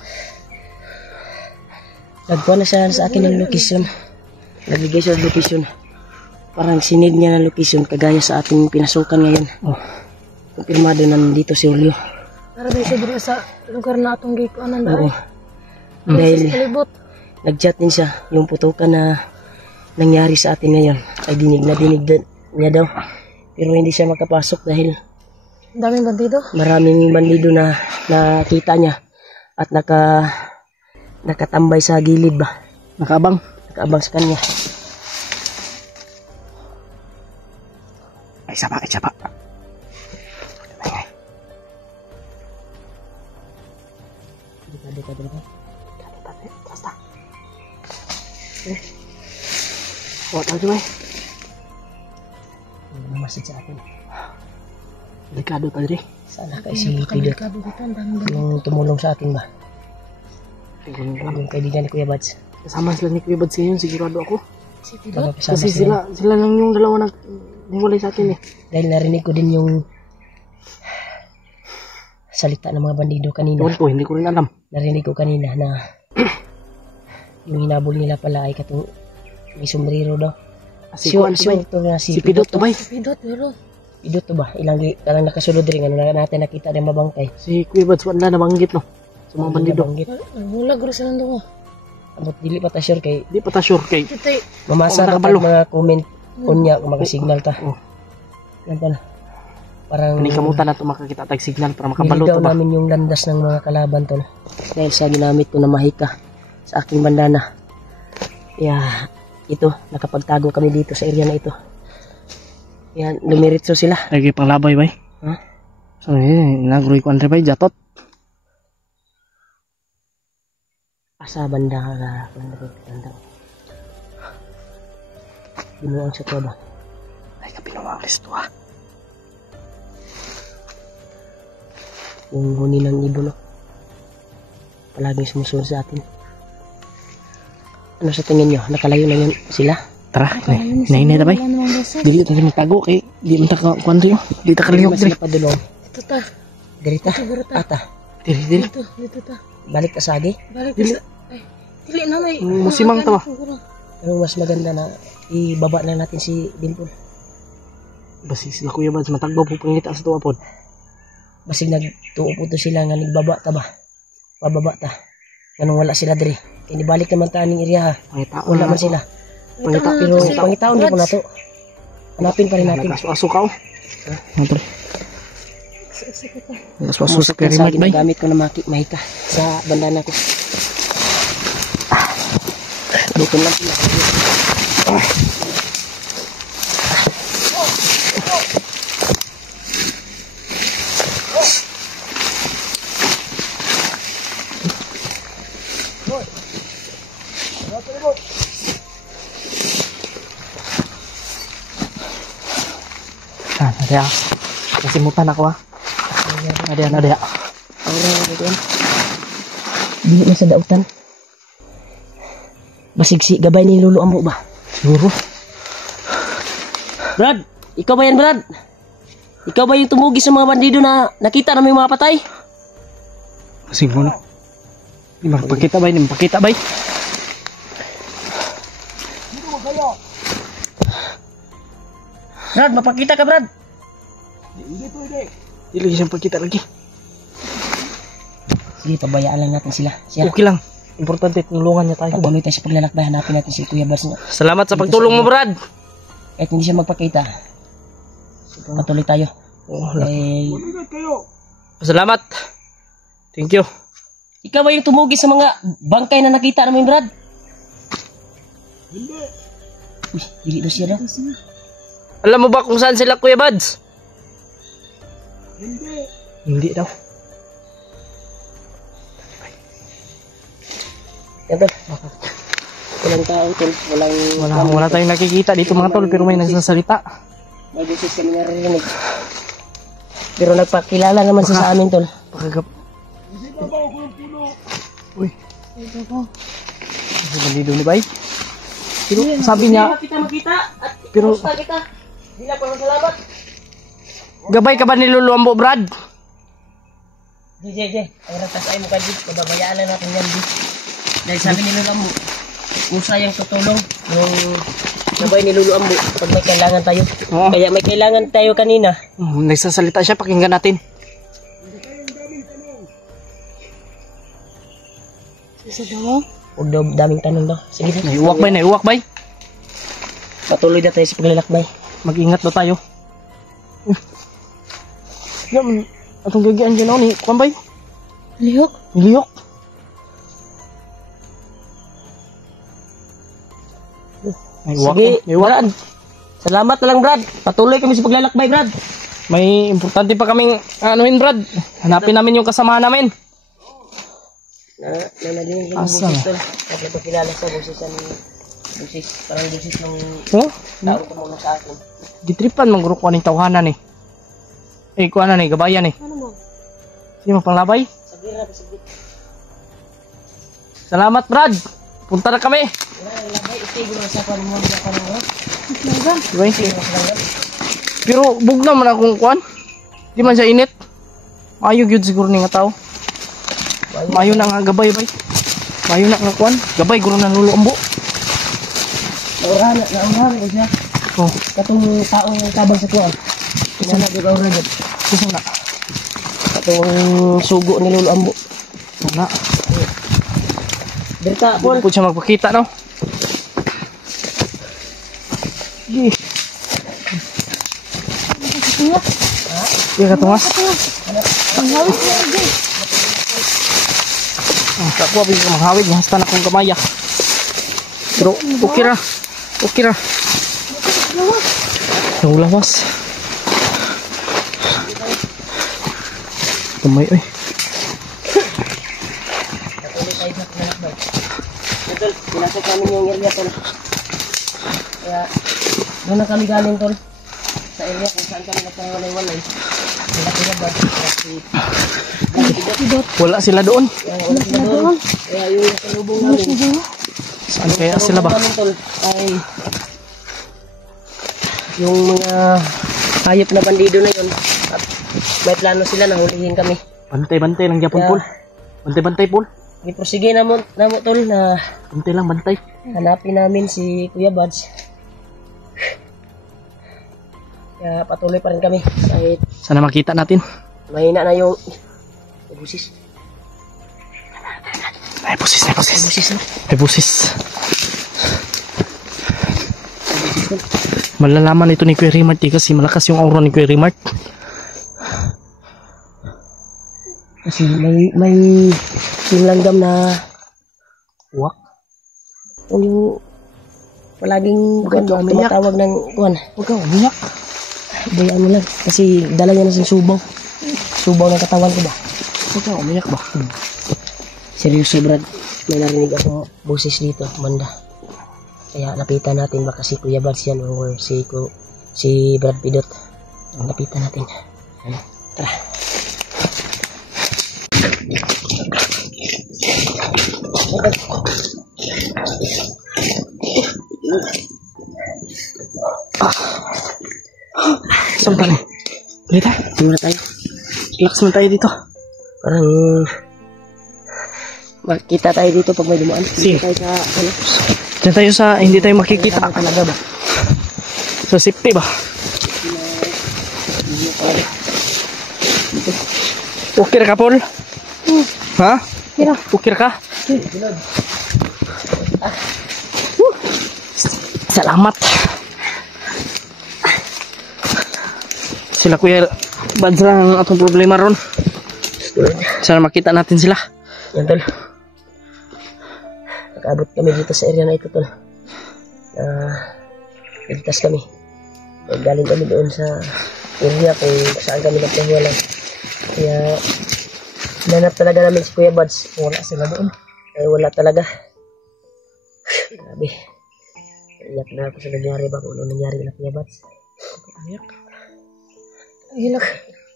Nagkuha na siya sa akin ng location. Nagbigay siya ng location. Parang sinid niya ng location kagaya sa ating pinasukan ngayon. Kumpirmado nandito si Julio. Para ba siya dito sa lugar na atong gikuanan Oo. dahil. Dahil Kalibot. nag-chat din siya yung putukan na nangyari sa atin ngayon. Ay dinig niya daw. Pero hindi siya makapasok dahil Ang daming bandido. maraming bandido na nakita niya at nakatambay sa gilid ba. Nakaabang. Nakaabang sa kanya. Ay, isa pa. Dito. Basta. Huwag tayo may. Namasid sa akin. Delikado tayo rin. Sana kay si Pilot Delikado dito. Ang daming bandido. yung tumulong sa atin ba. Siguro lang. Yung kaibigan ni Kuya Bads. Kasama sila ni Kuya Bads ngayon, sigurado ako. Si Pidot? Kasi sila lang yung dalawa naghiwalay sa atin eh. Dahil narinig ko din yung salita ng mga bandido kanina. Doon ko, hindi ko rin alam. Narinig ko kanina na yung hinabol nila pala ay katong may sombrero daw. Si Juan, si Pidot to bay. Si Pidot, pero... Pidot to ba? Ilang nakasulod rin. Ano na natin nakita ng mabangkay. Si Kuya Bads, wala nabanggit no. Sa mga bandido. Wala, guro sa nandun ko. Amot dili pa ta sure kay Di pa ta sure kay. Kitay. mamasa Oh, na nakabalo. mga comment unya kung makasignal ta. Oh. Yan pala. Parang Hindi kamutan na ito makakita tag signal para nili makabalo daw to ba. namin yung landas ng mga kalaban to. Dahil sa ginamit ko na mahika sa aking bandana. Ito, nakapagtago kami dito sa area na ito. Yan, lumiritso sila. Lagi pang labay bay. Ha? So nagroy ko andre bay jatot. Asa banda banda. Binuang sa to ba? Ay kapinuwang listo ah. Yung huni ng ibon, no? Palaging sumusunod sa atin. Ano sa tingin nyo? Nakalayo na yun sila? Tara, nainit na bay. Wala namang basa. Dili tayo magtago kay di man ta kuan rin. Di ta kaliyog Mas diri. napadulong. Dito ta. Dirita. Siguro ta. Ata. Dili. Dito ta. Balik ka sagi. Balik ka sa... Ay, dili na may... Musimang ta ba? Siguro. Pero mas maganda na ibaba na natin si Dimple. Basi sila Kuya Bads matagbaw po pangita sa tuwa pod. Basig nagtuo po to sila nga nagbaba ta ba? Pababa ta. Ganun wala sila diri. Kaya nibalik naman ta aning area ha. Pangita Wala man sila. Pangita Pero pangitaon di po na to. Hanapin pa rin natin. Aso ka oh. Andre. Sige ta. Aso sa kay Sa remote bay. ginagamit ko na mahika sa bandana ko. Dito lang sila. Ada. Kasi mutan ako ah. Ada. Dili na sa dautan. Basig si gabay ni Lolo Ambo ba? Siguro. Brad, ikaw ba yan, Brad? Ikaw ba yung tumugi sa mga bandido na nakita namin mga patay? Siguro. Di magpakita bay, magpakita bay. Brad, mapakita ka, Brad. Di lagi siyang pagkita lagi. Sige, pabayaan lang natin sila. Siya, Okay lang. Importante tulungan niya tayo. patuloy tayo sa paglalakbay. Hanapin natin si Kuya Bas. Salamat sa pagtulong mo, Brad. Kahit hindi siya magpakita, patuloy tayo. Oh, Eh, salamat. Thank you. ikaw ba yung tumugi sa mga bangkay na nakita namin, Brad? Uy, dili daw siya daw. Alam mo ba kung saan sila, Kuya Bads? Hindi daw. Yan, tol. Walang tao, tol. Wala tayong nakikita dito mga tol, pero may nagsasalita. May busis kami narinig. Pero nagpakilala naman siya sa amin, tol. Pakagap. Uy. Ano bandido ni Bay? Pero sabi niya, Kita makita at pero kita. Hindi na pala salamat. gabay ka ba ni Lolo Ambo, Brad? Jay. Ang ratas ay mukha dito. Pababayaan lang natin yan, Jay. Dahil sabi ni Lolo Ambo, kung sayang tutulong yung sabay ni Lolo Ambo pag may kailangan tayo. Oo. Kaya may kailangan tayo kanina. Nagsasalita siya, pakinggan natin. Sa daw. Huwag daw daming tanong daw. Sige na. Naiuwak bay. Patuloy na tayo sa paglalakbay. Mag-ingat daw tayo. Yan, atong gagian dyan ako ni Kuan Bay. Lihok. Liyok. Sige, Brad. Salamat na lang, Brad. Patuloy kami sa paglalakbay, Brad. May importante pa kaming anuhin, Brad. Hanapin namin yung kasama namin. Nanaling yung Asa busis, tol. At napakilala sa busis ang busis. Parang busis ng Oh, taong tumulong sa akin. gitripan mang grupo ning tawhanan eh. Kuanan eh, gabayan eh. Ano mo? Sino panglabay? Saglit na, saglit. Salamat, Brad. Punta na kami. Wala, labay. Siguro sa kwan mo na kwan mo. 20. Pero bugna man akong kwan. Di man siya init. Mayo gyud siguro ni nga tao. Mayo na nga gabay bay. Mayo na nga kwan. Gabay guro na luluambo. Naurahan ko siya. Oh, Katong taong tabang sa kuwan. Kinala di ka ura dyan. gusto na. Katong sugo ni Lolo Ambo. Wala. Berta, Hindi po siya magpakita, no? Sige. Iya katungas. Tak kuha bisa menghawid nya hasta akong kamaya. Pero okay ra. Okay ra. Yung lawas. Kamay ay. Tol, pinasok namin yung area, Tol. Kaya, doon na kami galing, Tol. Sa area kung saan kami nagpangwalay-walay. Wala sila ba? Wala sila doon. Wala sila doon. Kaya yung nakalubong namin. Saan kaya sila ba? Namin, Tol, ay yung mga hayop na bandido na yun. At may plano sila na hulihin kami. Bantay-bantay lang Japon, Kaya- Pol. Bantay-bantay, Pol. Iprosige na mo, Tol, na Bantay lang, bantay. hanapin namin si Kuya Buds. Kaya patuloy pa rin kami. Kahit Sana makita natin. mahina na yung busis. Ay, pusis na, pusis. Busis na. Ay, pusis. Malalaman ito ni Kuya Rimart kasi malakas yung aura ni Kuya Rimart. Kasi may yung langgam na Wak. yung palaging Bakit ka umiyak? tumatawag ng kuwan. Huwag ka umiyak. Bayaan mo lang. Kasi dala niya na sa subaw. Subaw ng katawan ko ba? Huwag ka umiyak ba? Seryoso, Brad. May narinig akong boses dito, banda. Kaya lapitan natin baka si Kuya Buds yan or si Brad Pidot. Lapitan natin. Tara. Saan pa rin? Dito. Muna tayo. Relax na tayo dito. Parang makita tayo dito pag may dumaan. Sige. Dito tayo sa ano? Diyan tayo sa hindi tayo makikita. Tama talaga ba? Sa safety ba? Okay ka, Paul? Ha? Kira. Okay ka? Salamat. Sila Kuya Buds lang ang atong problema ron. Sana makita natin sila. Yan, Tol. Nakaabot kami dito sa area na ito, Tol. Ligtas kami. Galing kami doon sa area kung saan kami nagpahiwalay. Kaya nanap talaga namin si Kuya Buds. Wala sila doon. Ay wala talaga. Grabe. Iyak na ako sa nangyari ba kung ano nangyari na Kuya Buds. Iyak. Hilak.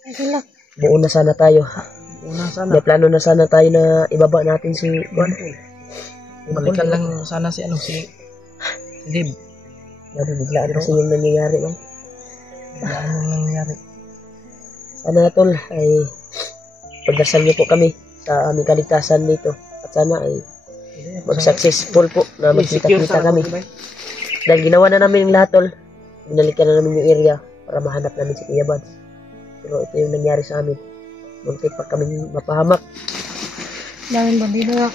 Ay, hilak. Buo na sana tayo. Una sana. May plano na sana tayo na ibaba natin si Juan. Balikan lang sana si Dib. Biglaan kasi yung nangyayari, man. Ano nangyari? Sana, Tol, ay pagdasal niyo po kami sa aming kaligtasan dito. At sana ay mag-successful po na magkita-kita kami. Dahil ginawa na namin yung lahat, Tol. Binalikan na namin yung area para mahanap namin si Kuya Buds. Pero ito yung nangyari sa amin. Muntik pa kami mapahamak. Daming bandido na.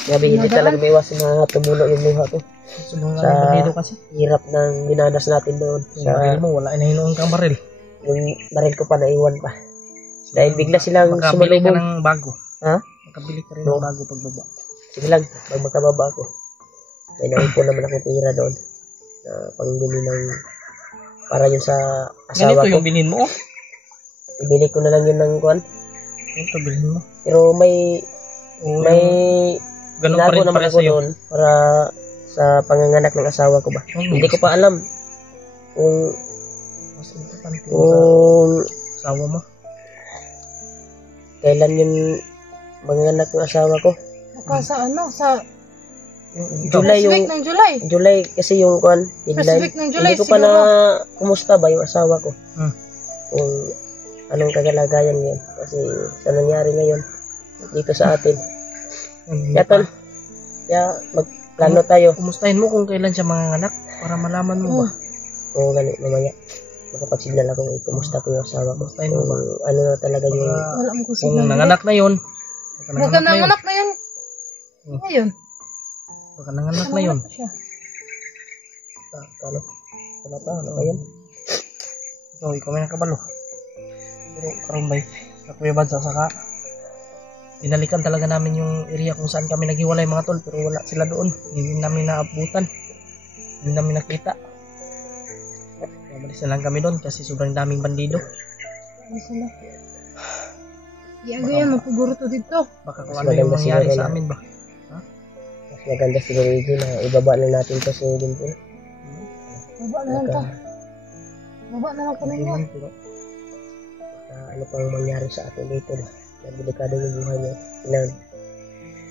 Grabe, hindi talaga may iwasan na tumulo yung luha ko. Sa dito kasi. Hirap ng binanas natin doon. Sa baril mo, wala na hinuong kang baril. Yung baril ko pa naiwan pa. Dahil bigla silang Makabili ka sumalubong. ng bago. Ha? Makabili ka rin No. ng bago pagbaba. Sige lang, pag makababa ako. May naipon naman akong pera doon. Na pangbili ng para yun sa asawa Ganito ko. yung bilhin mo. Ibili ko na lang yun ng kuwan. Ito bilhin mo. Pero may Ganun pa Inago rin naman pala ako sa'yo. doon para sa panganganak ng asawa ko ba. Hindi ko pa alam kung Mas importante yung kung asawa mo. kailan yun manganganak ng asawa ko. Sa ano, sa July First week yung ng July. July kasi yung kwan, deadline. week ng July Hindi ko pa na siguro. kumusta ba yung asawa ko. Hmm. Kung anong kagalagayan yun. Kasi sa nangyari ngayon dito sa atin. Kaya tol, kaya magplano tayo. Kumustahin mo kung kailan siya manganganak para malaman mo ba? Oo, ganit mamaya. Makapag-signal ako kumusta ko yung asawa ko. Kumustahin mo ba? Kung ano na talaga yung Wala mo Kung kusigan. nanganak na yun. Huwag ka nanganak na yun. Ngayon. Baka nanganak na yun. Siya. ano. Wala pa, ano ba yun? So, ikaw may nakabalo. Pero karoon ba sa Kuya Bad saka binalikan talaga namin yung area kung saan kami naghiwalay mga tol, pero wala sila doon. Hindi namin naabutan. Hindi namin nakita. Mabalis na lang kami doon kasi sobrang daming bandido. Ano sila? Iago yan, mapuguro to dito. Baka kung Mas ano yung maganda mangyari siguro sa na- amin ba. Mas maganda siguro yun na ibaba na natin to sa din po. Baba na lang ka. Baba na lang ka Hindi ninyo. man, pero Ano pang mangyari sa atin dito na delikado yung buhay niya.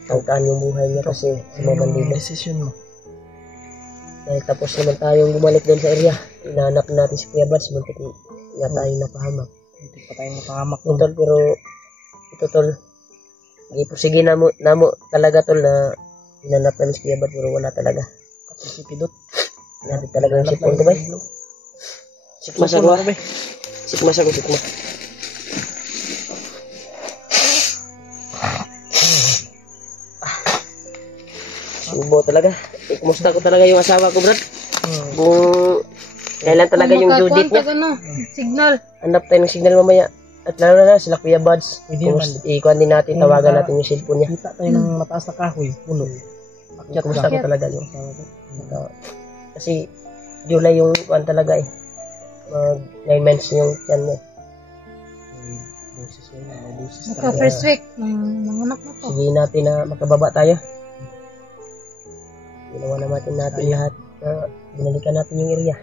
Tangkaan yung buhay niya kasi sa mga ano bandido. yung decision mo? Dahil tapos naman tayong bumalik doon sa area. Hinahanap natin si Kuya Bats. Muntik nga tayong napahamak. Hindi pa tayong mapahamak doon. Tol, pero ito tol. Sige na mo talaga tol na hinanap namin si Kuya Bats pero wala talaga. Si Pidot. Natin talaga yung sipon ko ba? Sikmas ako ah. Sikmas ako, sikmas. Subo talaga. Kumusta ko talaga yung asawa ko, Brad? Kung kailan talaga yung due date niya. Ano, signal. Hanap tayo ng signal mamaya. At lalo na sila Kuya Buds. Pwede naman. Ikuhan din natin, tawagan natin yung cellphone niya. Kita tayo ng mataas na kahoy. Puno. Akyat Kumusta ko ka. talaga yung asawa ko. Kasi July yung kuhan talaga eh. Mag 9 months yung tiyan niya. May busis yun. May busis Maka talaga. first week ng anak na to. Sige natin na makababa tayo. Ginawa natin lahat. Binalikan natin yung area.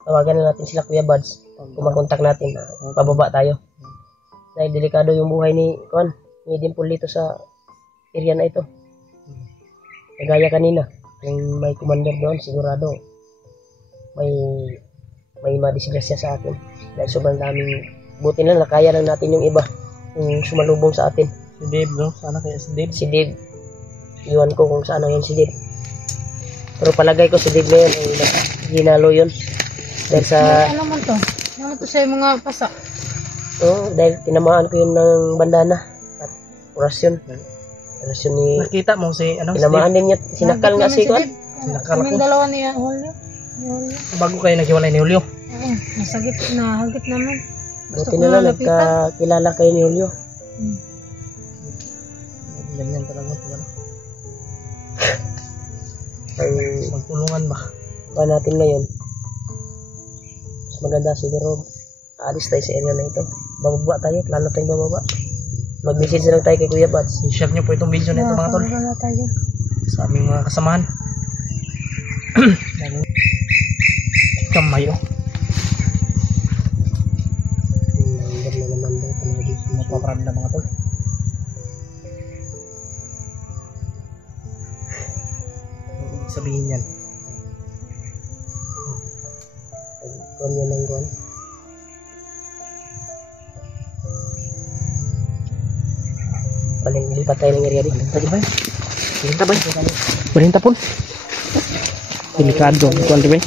Tawagan na natin sila Kuya Buds. Kung makontak natin, pababa tayo. Dahil delikado yung buhay ni Dimple dito sa area na ito. Kagaya kanina, kung may commander doon, sigurado may madisgrasya sa atin. Dahil sobrang daming, buti na nakaya lang natin yung iba, yung sumalubong sa atin. Si Dave, no? Sana kaya si Dave. Si Dave, iwan ko kung saan yun si Dave. Pero palagay ko si Dave na yun, ay ginalo yun. Dahil sa, Ano man to? Ano to sa mga pasa? dahil tinamaan ko yun ng bandana at orasyon. Orasyon ni, Nakita mo si, ano, si Dave. tinamaan din niya, sinakal nga si Kwan. Sinakal Kaming ako. dalawa niya, Julio. Julio. Bago kayo naghiwalay ni Julio. Oo, nasagit, nahagit naman. Gusto Buti ko na lang lalapitan. nagkakilala kayo ni Julio. Ganyan talaga. Ano? Ang Magtulungan ba? kuha natin ngayon, mas maganda siguro alis tayo sa area na ito. Bababa tayo, plano tayong bababa. Mag-message na lang tayo kay Kuya Bats. I-share nyo po itong video na ito mga tol. Pababa na tayo. Sa aming mga kasamahan. Kamay oh. Number na naman daw talaga dito. Mapaparami na mga tol. Ang ibig sabihin yan. Kuha niya ng kuhan. Paling lipat tayo ng area dito. Tadi ba? Berhinta ba? Berhinta pun. Delikado. Kuan di ba?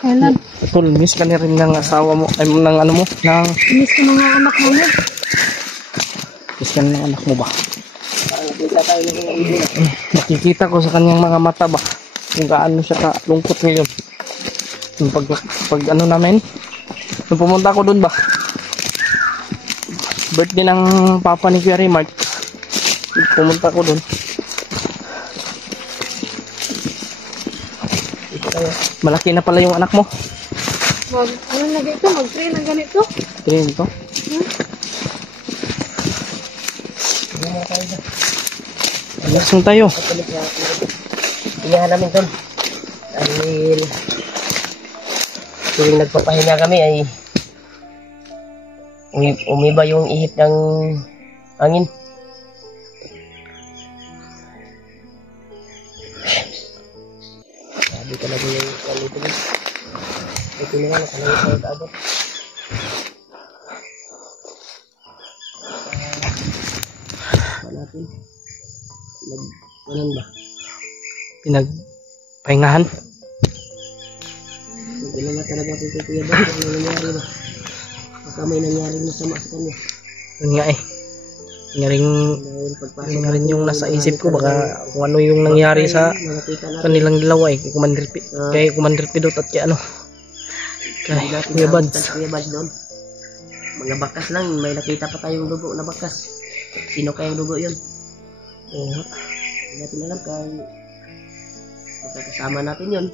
Kailan? Tol, miss ka na rin ng asawa mo, ay ng ano mo, ng Miss ko mga anak namin. miss ka na ng anak mo ba? Nakikita ko sa kanyang mga mata ba kung gaano siya kalungkot ngayon. Yung pag ano namin, nung pumunta ko dun ba, birthday ng papa ni Kuya Raymart, pumunta ko dun. Malaki na pala yung anak mo. Ano na ganito? Mag-train na ganito? Tingin ko. Alas mo tayo. pinahingahan namin tol. Dahil tuwing nagpapahinga kami ay umiba yung ihip ng hangin. Sabi talaga yung kalito mo. Ito na nga, nakalayo tayo kaabot. Natin. Nagpanan ba? Pinagpahingahan. Hindi na talaga kung kuya ba? Ano nangyari ba? Baka may nangyaring masama sa kanya. Yun nga eh. Yun nga rin yung nasa isip ko. Baka kung ano yung nangyari sa kanilang dalawa eh. Kay Commander Pidot at kay ano. Kay Kuya Bads. Kuya Bads doon. Mga bakas lang. May nakita pa tayong dugo na bakas. Sino kayang dugo yun? Oo nga. Hindi natin alam kay magkakasama natin yun.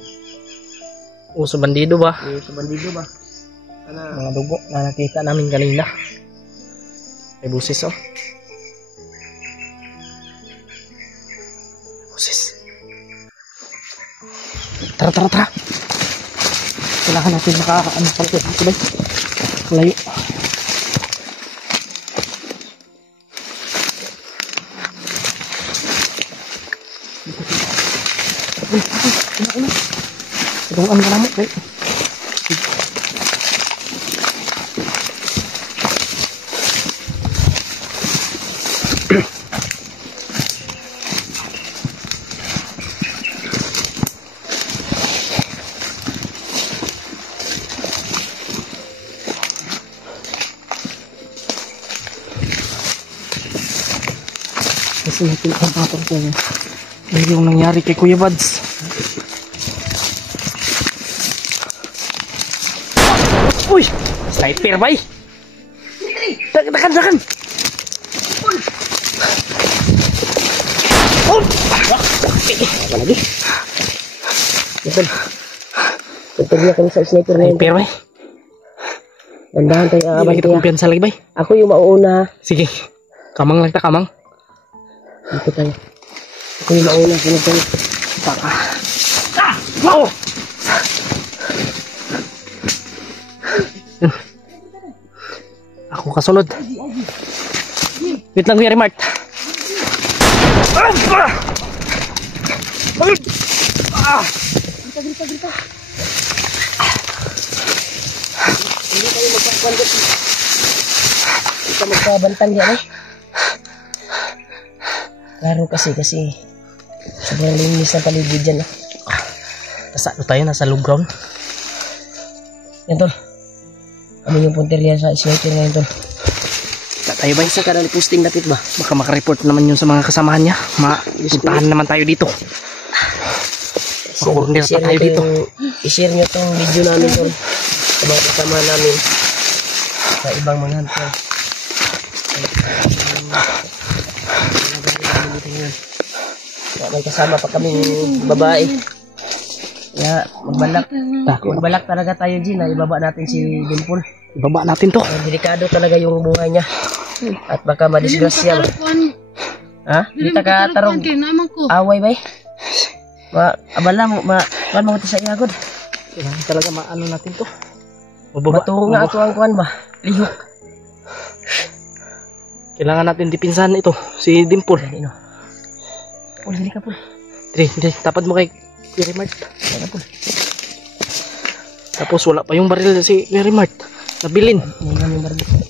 O sa bandido ba? Sa bandido ba? Sana Mga dugo na nakita namin kanina. May busis oh. Busis. Tara. Kailangan natin makakaano pala dito ba? Layo. Itong ano ka naman, right? Kasi natin ang patong ko yung nangyari kay Kuya Bads. Uy! Sniper bay! Dakan! Oh! Apa lagi? Betul. Betul dia kami sa sniper na yun. Sniper bay? Dandahan tayo Hindi abang kita tayo. kumpiyansa lagi bay? Ako yung mauna. Sige. Kamang lang ta, kamang. Dito tayo. Ako yung mauna. Sunod tayo. Baka. Wow! Ako kasunod. Wait lang Kuya Remart. Grita. Hindi tayo magpapandot. Kita magpabantang yan eh. Klaro kasi sobrang linis ng paligid dyan. Nasa low ground. Yan tol. Kami yung punteriya sa sniper ngayon tol. Tayo ba? Isa ka na posting dapit ba? Baka makareport naman yun sa mga kasamahan niya. Puntahan naman tayo dito. Corner pa tayo dito. I-share nyo tong video namin tol. Sa mga kasama namin. Sa ibang mga hunter. May kasama pa kaming babae. Kaya magbalak talaga tayo Gina. Ibaba natin si Dimple. Ibaba natin to. Delikado talaga yung buhay niya. At baka madisgrasya ba? Ha? Di ta ka tarong away ba? Abala mo, kuan mo ito sa iyagod. Kailangan talaga maano natin to. Matuho nga ato ang kuan ba? Lihok. Kailangan natin dipinsahan ito. Si Dimple. Dili ka po. Hindi. Tapad mo kay Kuya Remart. Tapos wala pa yung baril si Kuya Remart. Nabilin.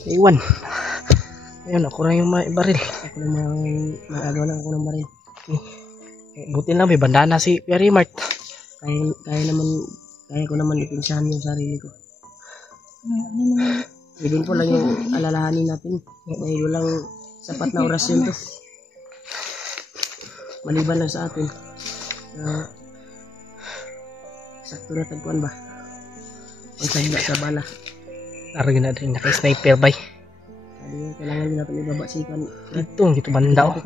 Iwan. Ayun, ako na yung baril. Ako na mag-agaw na ako ng baril. Buti na may bandana si Kuya Remart. Kaya ko naman ipinsahan yung sarili ko. Din po lang yung alalahanin natin. Dahil walang sapat na orasyon to. Maliban lang sa atin. Sakto na tagpuan ba? Pagsagda sa bala. Naragin na rin naka-sniper bay. Kailangan din natin ibabasikan. Dito banda oh.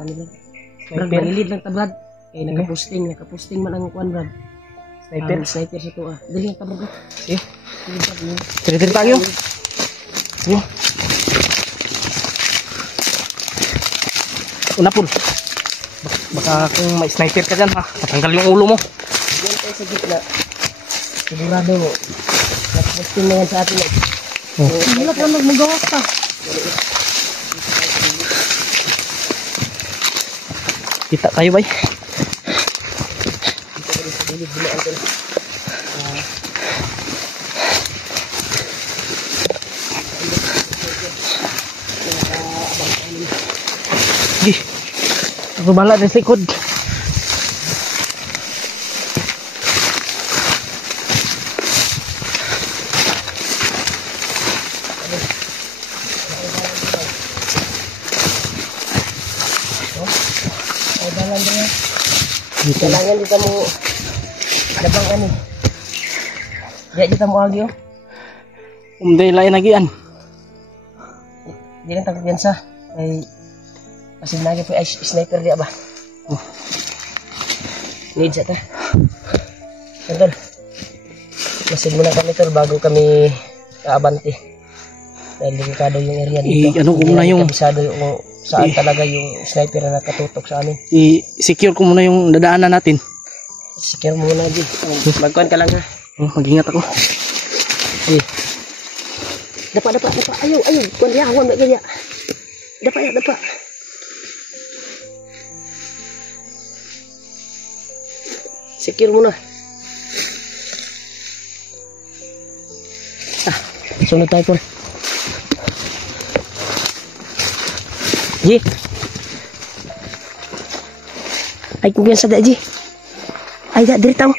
Brad, malilid lang ta Brad. Kaya nakaposting man ang kuan Brad. Sniper sa to ah. Dali ang tabag. Eh. Tiri tayo. Yo. Una pun. Baka kung may sniper ka dyan ha, matanggal yung ulo mo. Diyan tayo sa gitna. Sigurado mo. Nag-posting na yan sa atin. Wala pa magmagawa ka. Kita tayo bay. Gih, aku balak dari sikod. Kailangan kita mo labang ano. Diya kita mo agyo. Umday lain lagi an. Di lang takot yan sa. Ay kasi lagi po ay sniper dia ba. Need sa ta. Tol. Masin muna kami tol bago kami kaabante. Dahil delikado yung area dito. Ano ko muna yung kabisado yung saan talaga yung sniper na nakatutok sa amin. I-secure ko muna yung dadaanan natin. Secure muna din. Magkuhan ka lang ha. Mag-ingat ako. Dapa. Ayaw. Kuhan dia, huwag magkaya. Dapa. Secure muna. Sunod tayo po. Ji. Ay kumpiyansa da Ji. Ay da diri tayo.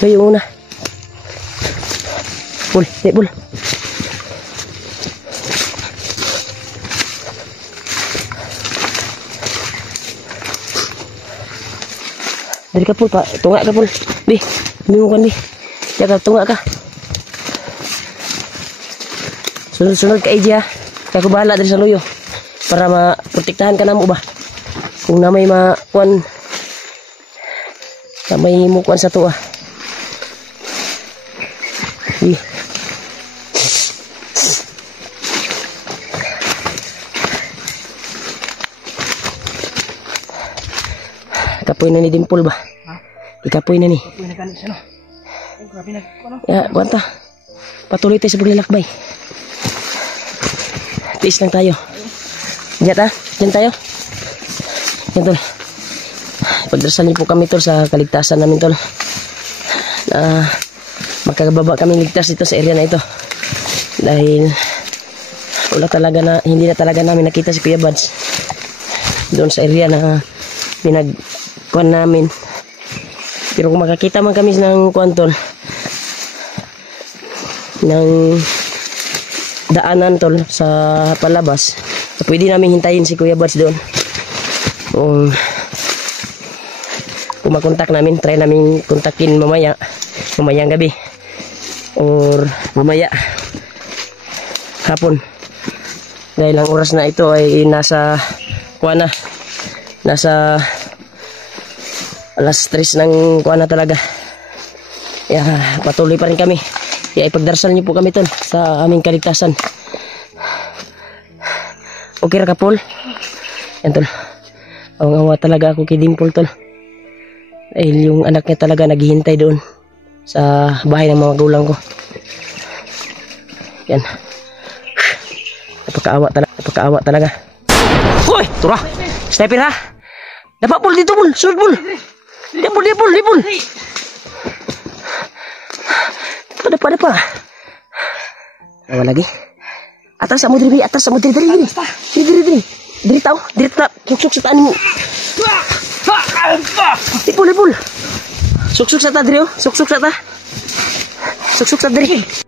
Kayo muna. Bul. Dari ka pul, Pak. Tunggak ka pul. Bi, bingung kan bi. Jaga tunggak ka. Sunod ka Ija. Kaya ko bahala dari saluyo. Para maprotektahan ka na mo ba. Kung na may makuan. Na may mukuan sa tuwa. Bi. Kapoy na ni Dimpol ba? Ha? Ikapoy na ni. Kapoy na kanis ano? Oh, grabe na ano? Ya, guanta. Patuloy tayo sa paglalakbay. Tiis lang tayo. Diyan ta? Diyan tayo? Yan tol. Pagdarasal niyo po kami tol sa kaligtasan namin tol. Na makakababa kami ligtas dito sa area na ito. Dahil hindi na talaga namin nakita si Kuya Bads. Doon sa area na pinagkuhan namin. Pero kung makakita man kami ng kuwan tol, ng daanan tol sa palabas, so pwede namin hintayin si Kuya Bads doon. Kung makontak namin, try namin kontakin mamayang gabi or mamaya hapon. Dahil ang oras na ito ay nasa alas 3 ng kuha na talaga. Patuloy pa rin kami. Ipagdarasal niyo po kami tol sa aming kaligtasan. Okay ra ka Paul? Yan tol. Awa talaga ako kay Dimpol tol. Dahil yung anak niya talaga naghihintay doon sa bahay ng mga magulang ko. Yan. Napakaawa talaga. Hoy! Tura! Sniper ha! Dapat Paul dito Paul! Sunod Paul! Dipol! Dapat. Awa lagi. Atas sa mo diri. Diri tao. Suksuk sa taan mo. Dipol. Suksuk sa ta diri. Suksuk sa ta diri.